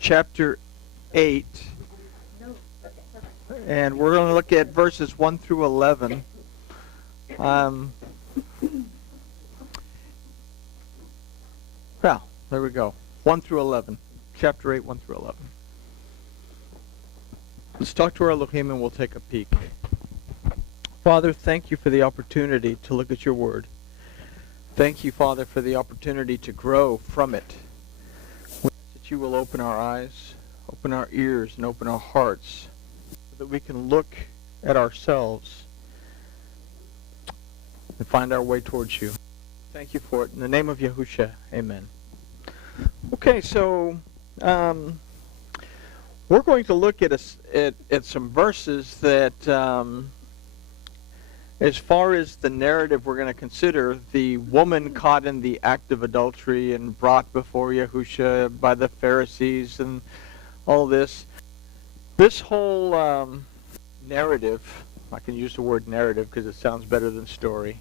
chapter 8, and we're going to look at verses 1 through 11. Well, there we go. 1 through 11. Chapter 8, 1 through 11. Let's talk to our Elohim and we'll take a peek. Father, thank you for the opportunity to look at your word. Thank you, Father, for the opportunity to grow from it. We ask that you will open our eyes, open our ears, and open our hearts so that we can look at ourselves and find our way towards you. Thank you for it. In the name of Yahushua, amen. Okay, so we're going to look at some verses that, as far as the narrative we're going to consider, the woman caught in the act of adultery and brought before Yahushua by the Pharisees and all this. This whole narrative, I can use the word narrative because it sounds better than story,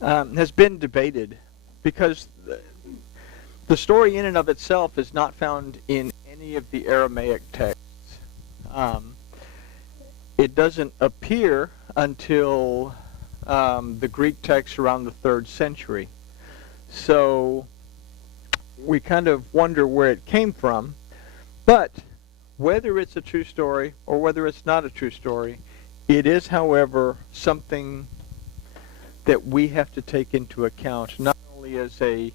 has been debated because the story in and of itself is not found in any of the Aramaic texts. It doesn't appear until the Greek text around the 3rd century. So we kind of wonder where it came from. But whether it's a true story or whether it's not a true story, it is, however, something that we have to take into account, not only as a,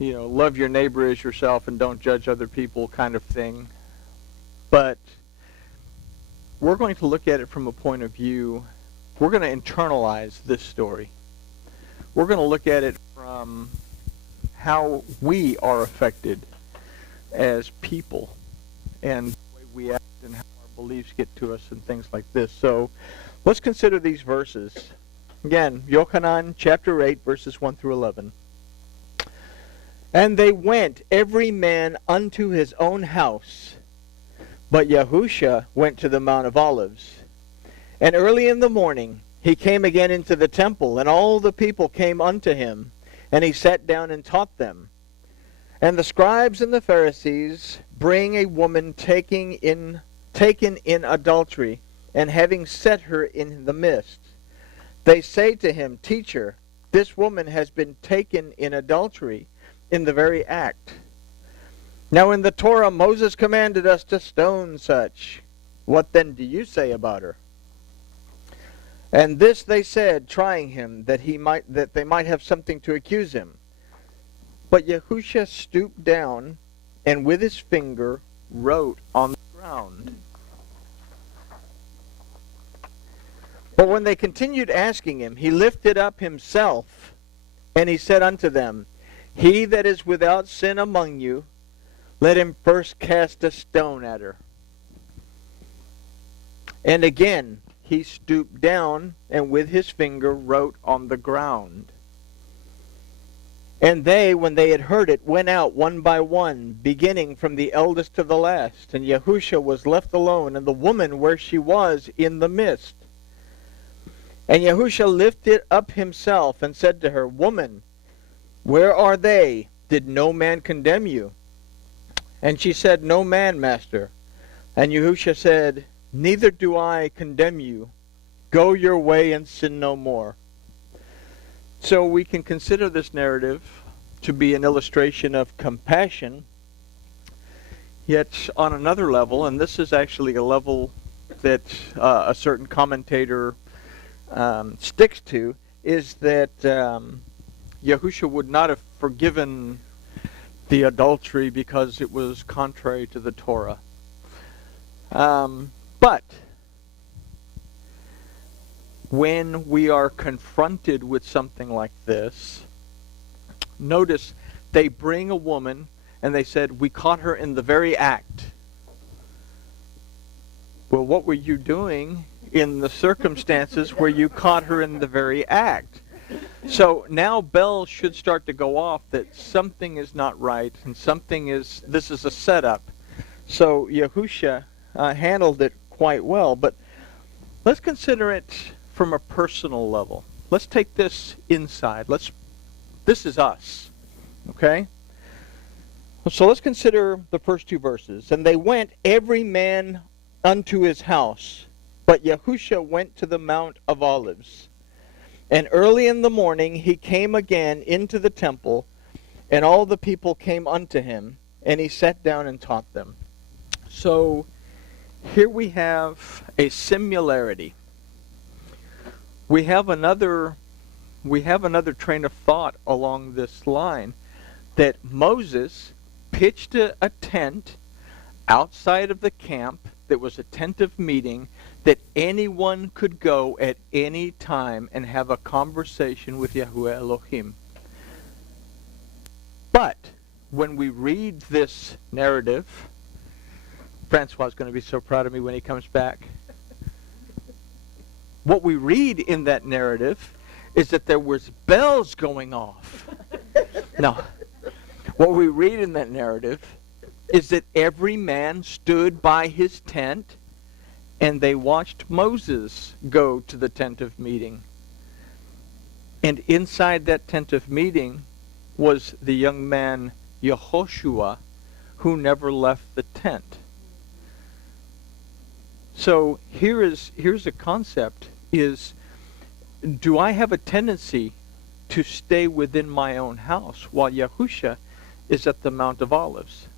love your neighbor as yourself and don't judge other people kind of thing, but we're going to look at it from a point of view, we're going to internalize this story. We're going to look at it from how we are affected as people and the way we act and how our beliefs get to us and things like this. So let's consider these verses. Again, Yochanan chapter 8, verses 1 through 11. And they went every man unto his own house, but Yahushua went to the Mount of Olives. And early in the morning he came again into the temple, and all the people came unto him, and he sat down and taught them. And the scribes and the Pharisees bring a woman taken in adultery, and having set her in the midst, they say to him, Teacher, this woman has been taken in adultery in the very act. Now in the Torah Moses commanded us to stone such. What then do you say about her? And this they said, trying him, that they might have something to accuse him. But Yahushua stooped down, and with his finger wrote on the ground. But when they continued asking him, he lifted up himself, and he said unto them, He that is without sin among you, let him first cast a stone at her. And again he stooped down, and with his finger wrote on the ground. And they, when they had heard it, went out one by one, beginning from the eldest to the last. And Yahushua was left alone, and the woman where she was in the midst. And Yahushua lifted up himself, and said to her, Woman, where are they? Did no man condemn you? And she said, No man, Master. And Yahushua said, Neither do I condemn you. Go your way and sin no more. So we can consider this narrative to be an illustration of compassion, yet on another level, and this is actually a level that a certain commentator sticks to, is that Yahushua would not have forgiven the adultery because it was contrary to the Torah. But when we are confronted with something like this, notice they bring a woman and they said, we caught her in the very act. Well, what were you doing in the circumstances where you caught her in the very act? So now bells should start to go off that something is not right and this is a setup. So Yahushua handled it quite well, but let's consider it from a personal level. Let's take this inside. This is us, okay? So let's consider the first two verses. And they went every man unto his house, but Yahusha went to the Mount of Olives. And early in the morning he came again into the temple, and all the people came unto him, and he sat down and taught them. So here we have a similarity. We have another train of thought along this line, that Moses pitched a tent outside of the camp that was a tent of meeting that anyone could go at any time and have a conversation with Yahweh Elohim. But when we read this narrative, Francois is going to be so proud of me when he comes back. What we read in that narrative is that there was bells going off. Now, what we read in that narrative is that every man stood by his tent and they watched Moses go to the tent of meeting. And inside that tent of meeting was the young man Yehoshua, who never left the tent. So here's a concept, is, do I have a tendency to stay within my own house while Yahusha is at the Mount of Olives?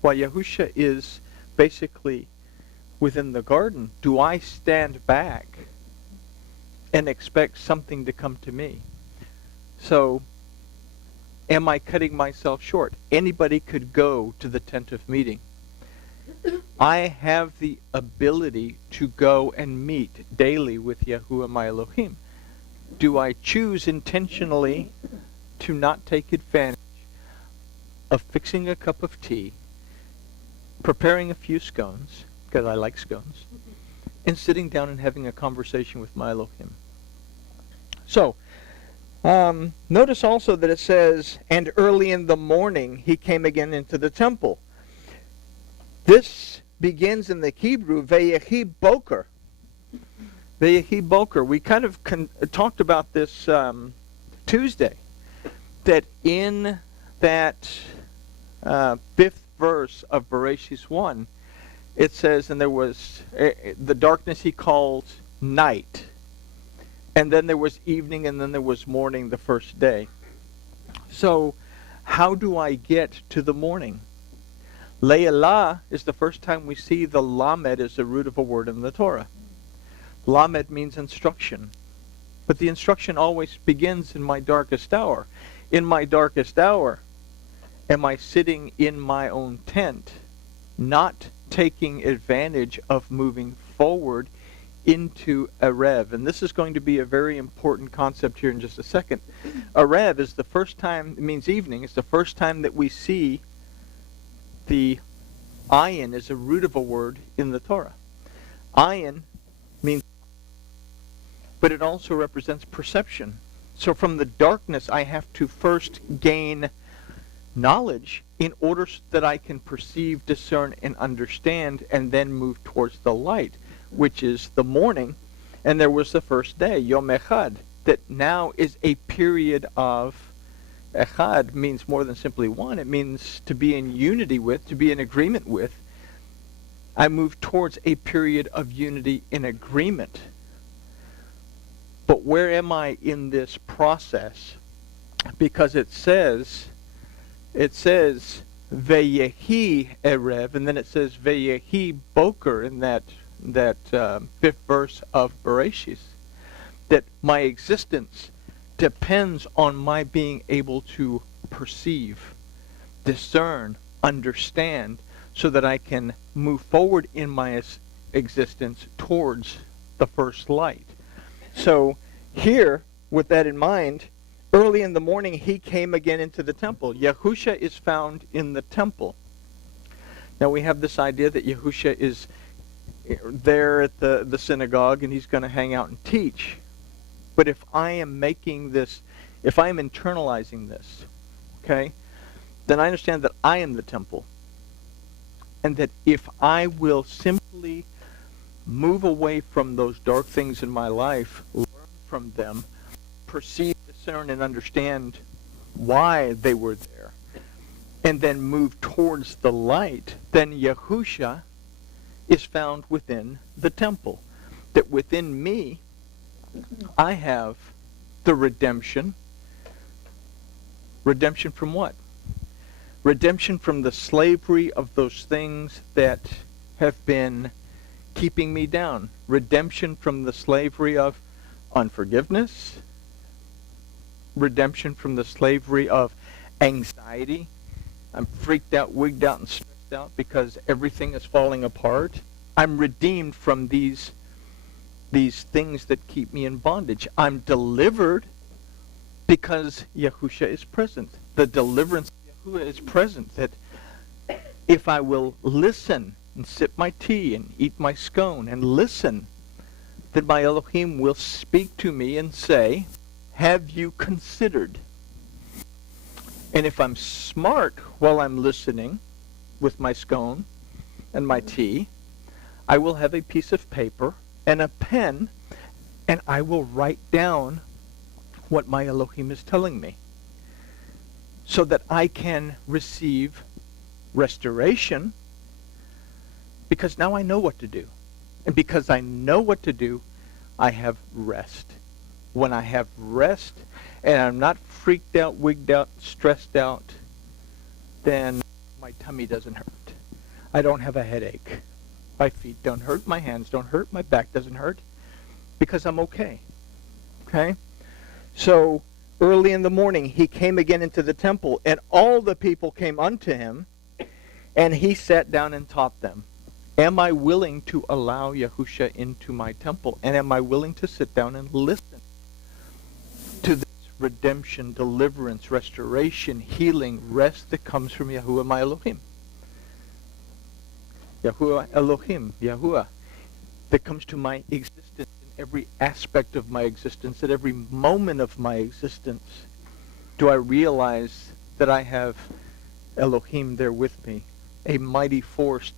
While Yahusha is basically within the garden, do I stand back and expect something to come to me? So, am I cutting myself short? Anybody could go to the tent of meeting. I have the ability to go and meet daily with Yahuwah my Elohim. Do I choose intentionally to not take advantage of fixing a cup of tea, preparing a few scones, because I like scones, and sitting down and having a conversation with my Elohim? So, notice also that it says, and early in the morning he came again into the temple. This begins in the Hebrew, Veyehi Boker. Veyehi Boker. We kind of talked about this Tuesday, that in that fifth verse of Bereshit 1, it says, and there was the darkness he called night, and then there was evening, and then there was morning the first day. So how do I get to the morning? Le'elah is the first time we see the lamed as the root of a word in the Torah. Lamed means instruction. But the instruction always begins in my darkest hour. In my darkest hour, am I sitting in my own tent, not taking advantage of moving forward into Erev? And this is going to be a very important concept here in just a second. Erev is the first time, it means evening, it's the first time that we see the ayin is a root of a word in the Torah. Ayin means, but it also represents perception. So from the darkness, I have to first gain knowledge in order that I can perceive, discern, and understand, and then move towards the light, which is the morning. And there was the first day, Yom Echad, that now is a period of, Echad means more than simply one. It means to be in unity with, to be in agreement with. I move towards a period of unity in agreement. But where am I in this process? Because it says Veyehi Erev, and then it says Veyehi Boker in that fifth verse of Bereshit, that my existence depends on my being able to perceive, discern, understand, so that I can move forward in my existence towards the first light. So here, with that in mind, early in the morning he came again into the temple. Yahusha is found in the temple. Now we have this idea that Yahusha is there at the synagogue and he's going to hang out and teach. But if I am making this, if I am internalizing this, okay, then I understand that I am the temple. And that if I will simply move away from those dark things in my life, learn from them, perceive, discern, and understand why they were there, and then move towards the light, then Yahusha is found within the temple. That within me, I have the redemption. Redemption from what? Redemption from the slavery of those things that have been keeping me down. Redemption from the slavery of unforgiveness. Redemption from the slavery of anxiety. I'm freaked out, wigged out, and stressed out because everything is falling apart. I'm redeemed from these things that keep me in bondage. I'm delivered because Yahusha is present. The deliverance of Yahuwah is present. That if I will listen and sip my tea and eat my scone and listen, then my Elohim will speak to me and say, have you considered? And if I'm smart while I'm listening with my scone and my tea, I will have a piece of paper and a pen, and I will write down what my Elohim is telling me so that I can receive restoration, because now I know what to do. And because I know what to do, I have rest. When I have rest and I'm not freaked out, wigged out, stressed out, then my tummy doesn't hurt. I don't have a headache. My feet don't hurt. My hands don't hurt. My back doesn't hurt because I'm okay. Okay? So early in the morning he came again into the temple, and all the people came unto him, and he sat down and taught them. Am I willing to allow Yahusha into my temple? And am I willing to sit down and listen to this redemption, deliverance, restoration, healing, rest that comes from Yahuwah my Elohim? Yahuwah Elohim, Yahuwah, that comes to my existence in every aspect of my existence, at every moment of my existence. Do I realize that I have Elohim there with me, a mighty force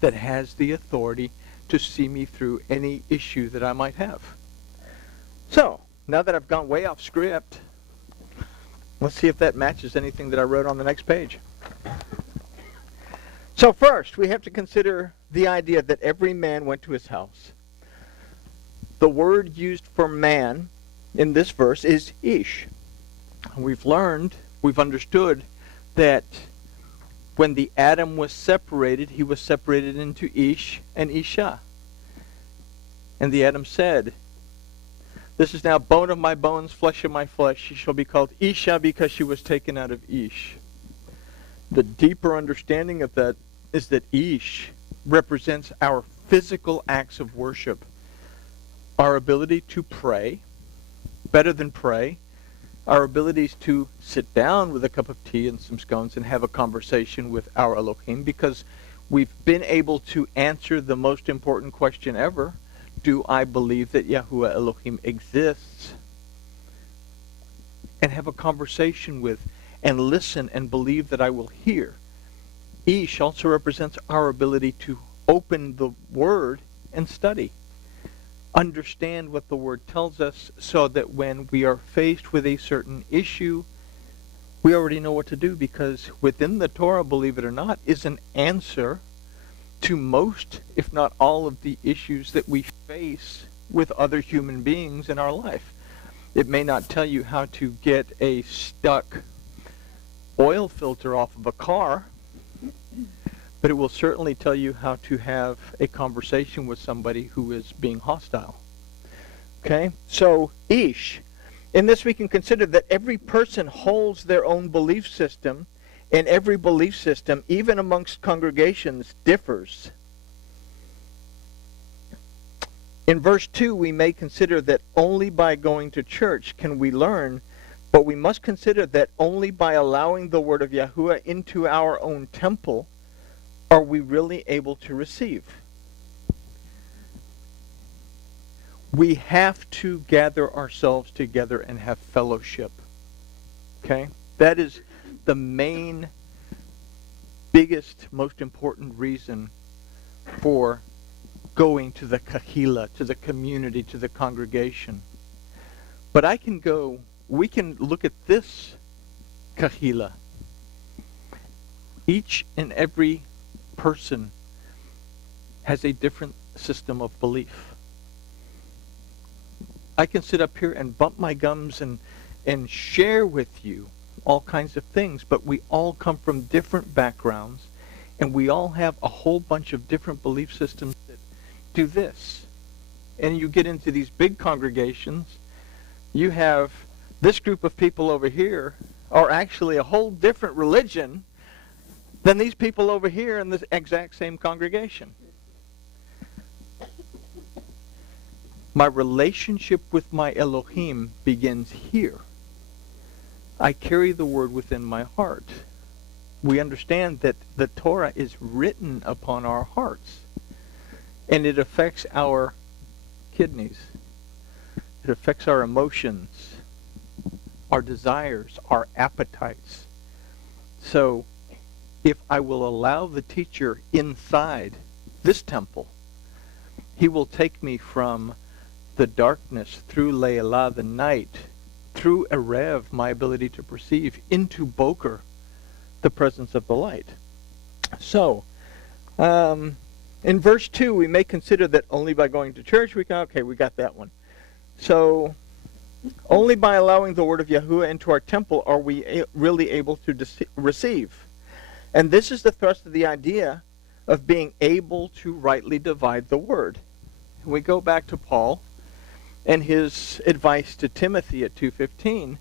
that has the authority to see me through any issue that I might have? So, now that I've gone way off script, let's see if that matches anything that I wrote on the next page. So first, we have to consider the idea that every man went to his house. The word used for man in this verse is ish. We've learned, we've understood that when the Adam was separated, he was separated into Ish and Isha. And the Adam said, this is now bone of my bones, flesh of my flesh. She shall be called Isha because she was taken out of Ish. The deeper understanding of that is that Ish represents our physical acts of worship. Our ability to pray, better than pray, our abilities to sit down with a cup of tea and some scones and have a conversation with our Elohim, because we've been able to answer the most important question ever. Do I believe that Yahuwah Elohim exists? And have a conversation with and listen and believe that I will hear. Ish also represents our ability to open the Word and study. Understand what the Word tells us so that when we are faced with a certain issue, we already know what to do, because within the Torah, believe it or not, is an answer to most, if not all, of the issues that we face with other human beings in our life. It may not tell you how to get a stuck oil filter off of a car, but it will certainly tell you how to have a conversation with somebody who is being hostile. Okay? So, Ish. In this we can consider that every person holds their own belief system, and every belief system, even amongst congregations, differs. In verse 2, we may consider that only by going to church can we learn, but we must consider that only by allowing the word of Yahuwah into our own temple are we really able to receive. We have to gather ourselves together and have fellowship. Okay? That is the main, biggest, most important reason for going to the kahila, to the community, to the congregation. But we can look at this kahila Each and every person has a different system of belief. I can sit up here and bump my gums and share with you all kinds of things, but we all come from different backgrounds, and we all have a whole bunch of different belief systems that do this. And you get into these big congregations, you have this group of people over here are actually a whole different religion than these people over here in the exact same congregation. My relationship with my Elohim begins here. I carry the word within my heart. We understand that the Torah is written upon our hearts, and it affects our kidneys. It affects our emotions, our desires, our appetites. So if I will allow the teacher inside this temple, he will take me from the darkness through Le'ilah, the night, through Erev, my ability to perceive, into Boker, the presence of the light. So, in verse 2, we may consider that only by going to church we got that one. So, only by allowing the word of Yahuwah into our temple are we really able to receive. And this is the thrust of the idea of being able to rightly divide the word. We go back to Paul and his advice to Timothy at 2:15.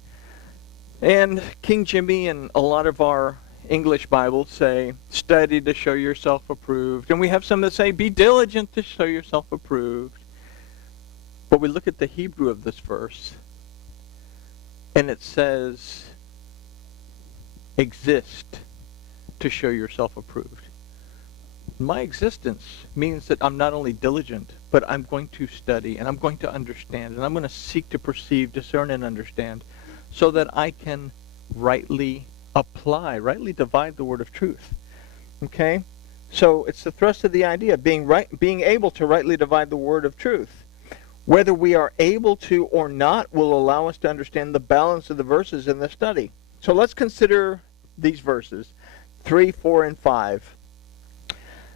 And King Jimmy and a lot of our English Bibles say, study to show yourself approved. And we have some that say, be diligent to show yourself approved. But we look at the Hebrew of this verse, and it says, exist to show yourself approved. My existence means that I'm not only diligent, but I'm going to study, and I'm going to understand, and I'm going to seek to perceive, discern, and understand, so that I can rightly apply, rightly divide the word of truth. Okay? So it's the thrust of the idea, being able to rightly divide the word of truth. Whether we are able to or not will allow us to understand the balance of the verses in the study. So let's consider these verses, 3, 4, and 5.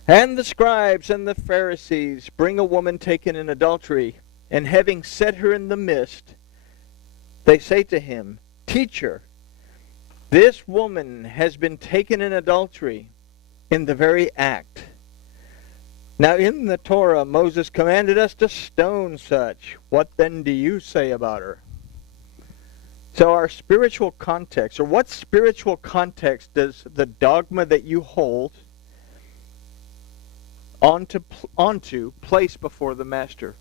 And the scribes and the Pharisees bring a woman taken in adultery, and having set her in the midst, they say to him, Teacher, this woman has been taken in adultery in the very act. Now in the Torah, Moses commanded us to stone such. What then do you say about her? So our spiritual context, or what spiritual context does the dogma that you hold onto place before the master?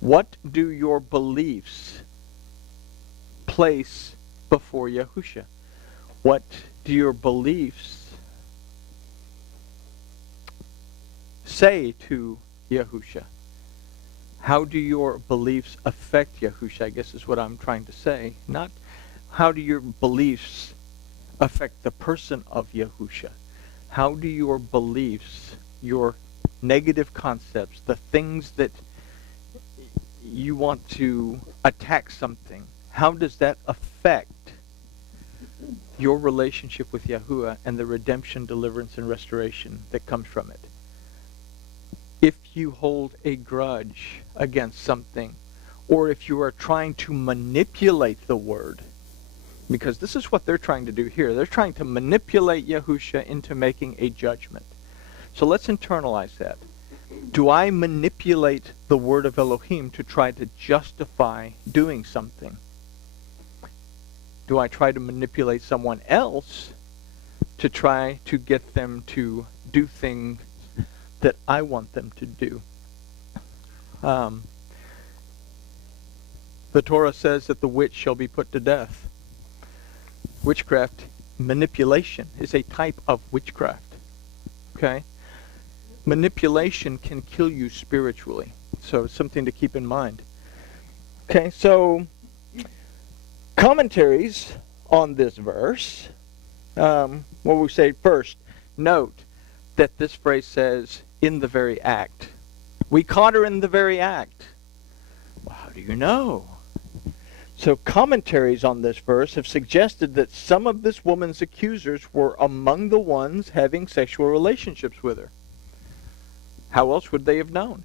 What do your beliefs place before Yahusha? What do your beliefs say to Yahusha? How do your beliefs affect Yahusha, I guess is what I'm trying to say. Not how do your beliefs affect the person of Yahusha. How do your beliefs, your negative concepts, the things that you want to attack something, how does that affect your relationship with Yahuwah and the redemption, deliverance, and restoration that comes from it? If you hold a grudge against something, or if you are trying to manipulate the word, because this is what they're trying to do here. They're trying to manipulate Yahusha into making a judgment. So let's internalize that. Do I manipulate the word of Elohim to try to justify doing something? Do I try to manipulate someone else to try to get them to do things that I want them to do? The Torah says that the witch shall be put to death. Witchcraft, manipulation, is a type of witchcraft. Okay? Manipulation can kill you spiritually. So it's something to keep in mind. Okay, so commentaries on this verse, what we say first, note that this phrase says, in the very act. We caught her in the very act. Well, how do you know? So commentaries on this verse have suggested that some of this woman's accusers were among the ones having sexual relationships with her. How else would they have known?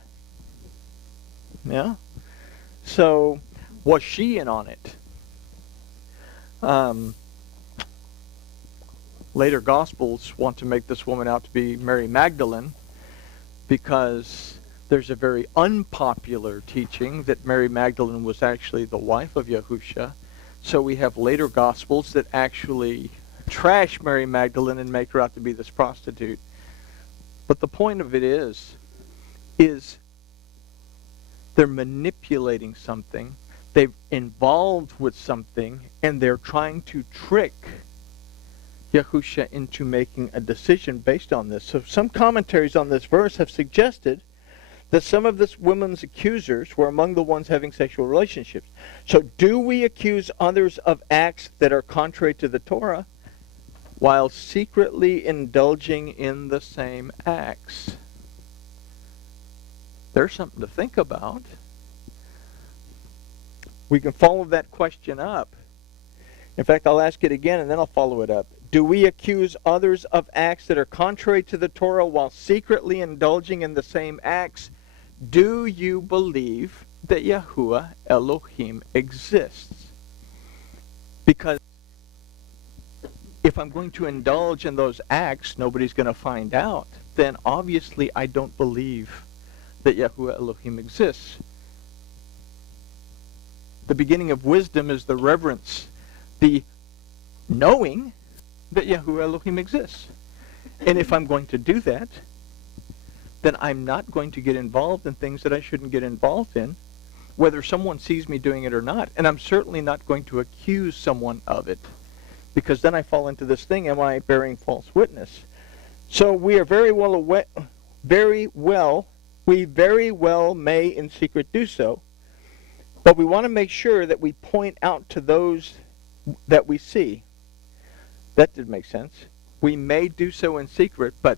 Yeah? So, was she in on it? Later Gospels want to make this woman out to be Mary Magdalene because there's a very unpopular teaching that Mary Magdalene was actually the wife of Yahusha. So we have later Gospels that actually trash Mary Magdalene and make her out to be this prostitute. But the point of it is they're manipulating something, they're involved with something, and they're trying to trick Yahusha into making a decision based on this. So some commentaries on this verse have suggested that some of this woman's accusers were among the ones having sexual relationships. So do we accuse others of acts that are contrary to the Torah while secretly indulging in the same acts? There's something to think about. We can follow that question up. In fact, I'll ask it again and then I'll follow it up. Do we accuse others of acts that are contrary to the Torah while secretly indulging in the same acts? Do you believe that Yahuwah Elohim exists? Because if I'm going to indulge in those acts, nobody's going to find out, then obviously I don't believe that Yahuwah Elohim exists. The beginning of wisdom is the reverence, the knowing that Yahuwah Elohim exists. And if I'm going to do that, then I'm not going to get involved in things that I shouldn't get involved in, whether someone sees me doing it or not. And I'm certainly not going to accuse someone of it, because then I fall into this thing, am I bearing false witness? So we are very well may in secret do so, but we want to make sure that we point out to those that we see. That did make sense. We may do so in secret, but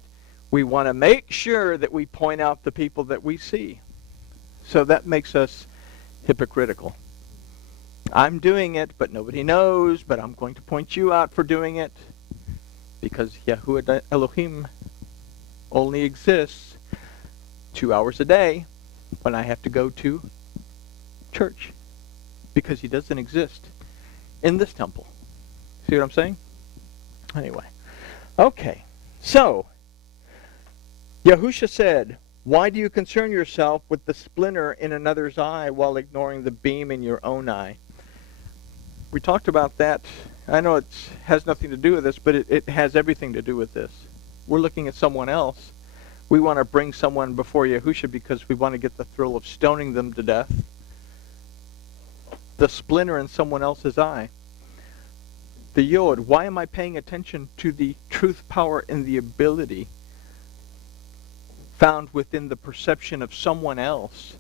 we want to make sure that we point out the people that we see. So that makes us hypocritical. I'm doing it, but nobody knows, but I'm going to point you out for doing it, because Yahuwah Elohim only exists 2 hours a day when I have to go to church, because he doesn't exist in this temple. See what I'm saying? Anyway. Okay. So, Yahusha said, why do you concern yourself with the splinter in another's eye while ignoring the beam in your own eye? We talked about that. I know it has nothing to do with this, but it has everything to do with this. We're looking at someone else. We want to bring someone before Yahusha because we want to get the thrill of stoning them to death. The splinter in someone else's eye. The yod. Why am I paying attention to the truth, power, and the ability found within the perception of someone else,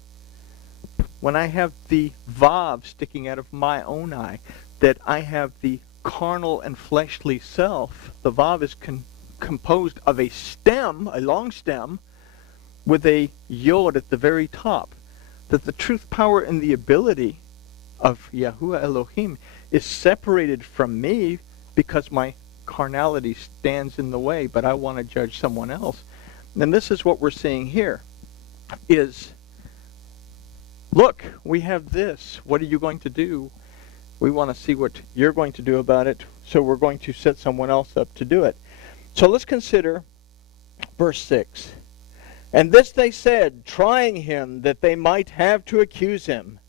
when I have the vav sticking out of my own eye, that I have the carnal and fleshly self? The vav is composed of a stem, a long stem, with a yod at the very top. That the truth, power, and the ability of Yahuwah Elohim is separated from me because my carnality stands in the way, but I want to judge someone else. And this is what we're seeing here, is, look, we have this. What are you going to do? We want to see what you're going to do about it, so we're going to set someone else up to do it. So let's consider verse 6. And this they said, trying him, that they might have to accuse him.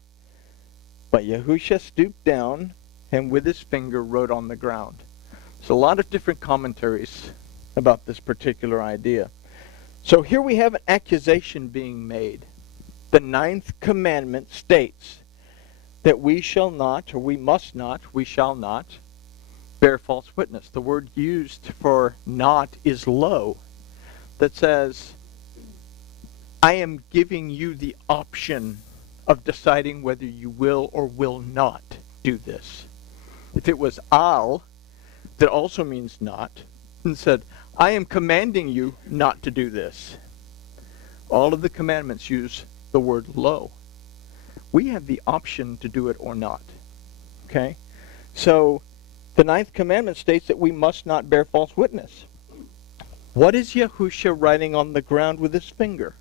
But Yahusha stooped down and with his finger wrote on the ground. There's a lot of different commentaries about this particular idea. So here we have an accusation being made. The 9th commandment states that we shall not, or we must not, we shall not bear false witness. The word used for not is lo. That says, I am giving you the option of deciding whether you will or will not do this. If it was al, that also means not, and said, I am commanding you not to do this. All of the commandments use the word lo. We have the option to do it or not. Okay? So the 9th commandment states that we must not bear false witness. What is Yahusha writing on the ground with his finger?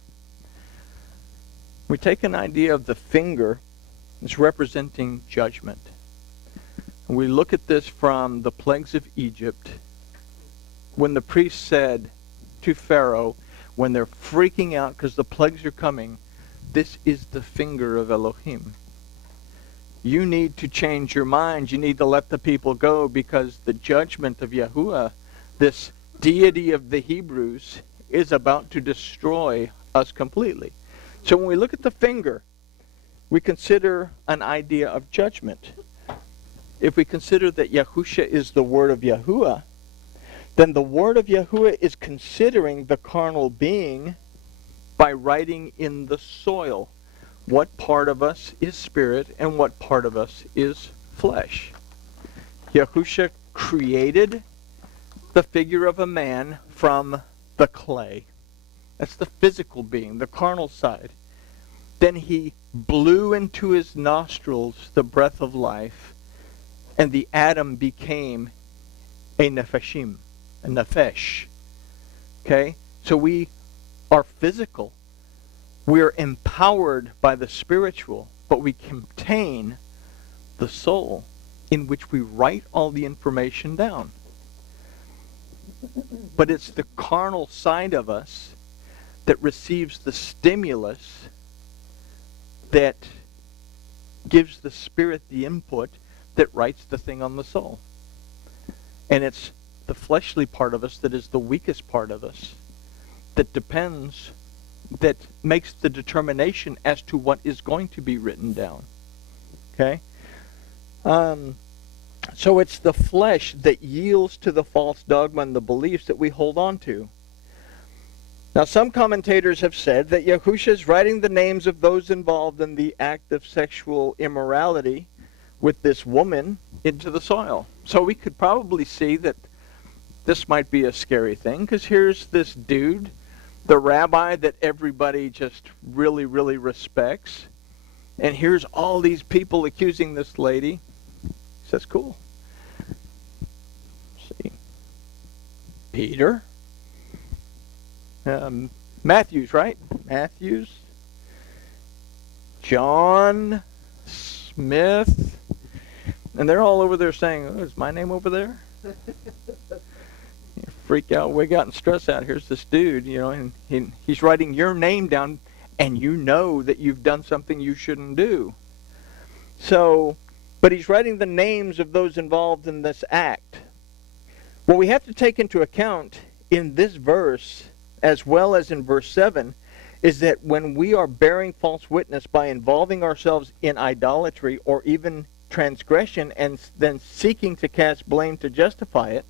We take an idea of the finger as representing judgment. And we look at this from the plagues of Egypt, when the priest said to Pharaoh, when they're freaking out because the plagues are coming, this is the finger of Elohim. You need to change your mind. You need to let the people go, because the judgment of Yahuwah, this deity of the Hebrews, is about to destroy us completely. So when we look at the finger, we consider an idea of judgment. If we consider that Yahusha is the word of Yahuwah, then the word of Yahuwah is considering the carnal being by writing in the soil what part of us is spirit and what part of us is flesh. Yahusha created the figure of a man from the clay. That's the physical being, the carnal side. Then he blew into his nostrils the breath of life, and the Adam became a nefeshim, a nefesh. Okay? So we are physical. We're empowered by the spiritual, but we contain the soul, in which we write all the information down. But it's the carnal side of us that receives the stimulus that gives the spirit the input that writes the thing on the soul. And it's the fleshly part of us that is the weakest part of us, that depends, that makes the determination as to what is going to be written down. Okay? So it's the flesh that yields to the false dogma and the beliefs that we hold on to. Now, some commentators have said that Yahusha is writing the names of those involved in the act of sexual immorality with this woman into the soil. So we could probably see that this might be a scary thing, because here's this dude, the rabbi that everybody just really, really respects, and here's all these people accusing this lady. He says, cool. Let's see. Peter. Matthews, right? Matthews. John Smith. And they're all over there saying, oh, is my name over there? Freak out, wig out, and stress out. Here's this dude, you know, and he's writing your name down, and you know that you've done something you shouldn't do. So, but he's writing the names of those involved in this act. What we have to take into account in this verse, as well as in verse 7, is that when we are bearing false witness by involving ourselves in idolatry or even transgression and then seeking to cast blame to justify it,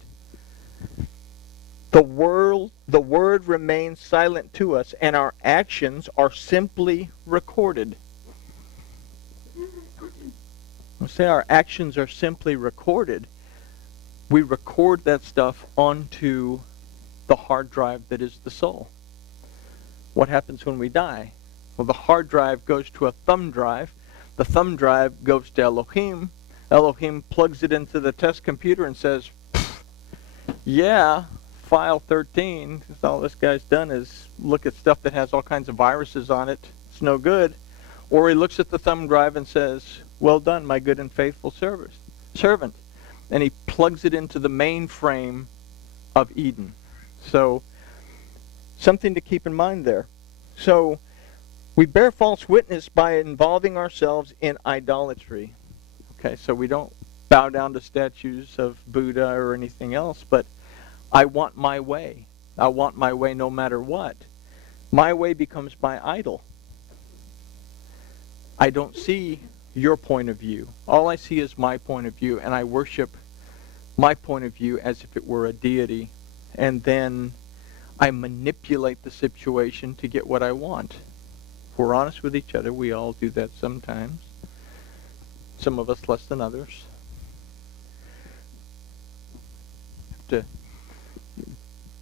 the word remains silent to us, and our actions are simply recorded. When I say our actions are simply recorded, we record that stuff onto the hard drive that is the soul. What happens when we die? Well, the hard drive goes to a thumb drive. The thumb drive goes to Elohim. Elohim plugs it into the test computer and says, yeah, file 13, all this guy's done is look at stuff that has all kinds of viruses on it. It's no good. Or he looks at the thumb drive and says, well done, my good and faithful servant. And he plugs it into the mainframe of Eden. So, something to keep in mind there. So, we bear false witness by involving ourselves in idolatry. Okay, so we don't bow down to statues of Buddha or anything else, but I want my way. I want my way no matter what. My way becomes my idol. I don't see your point of view. All I see is my point of view, and I worship my point of view as if it were a deity. And then I manipulate the situation to get what I want. If we're honest with each other, we all do that sometimes. Some of us less than others. Have to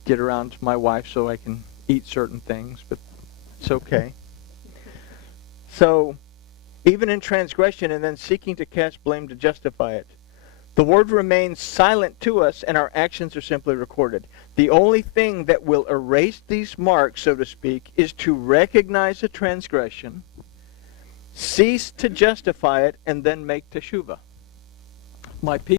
get around to my wife so I can eat certain things, but it's okay. So, even in transgression, and then seeking to cast blame to justify it. The Word remains silent to us, and our actions are simply recorded. The only thing that will erase these marks, so to speak, is to recognize a transgression, cease to justify it, and then make teshuvah. My people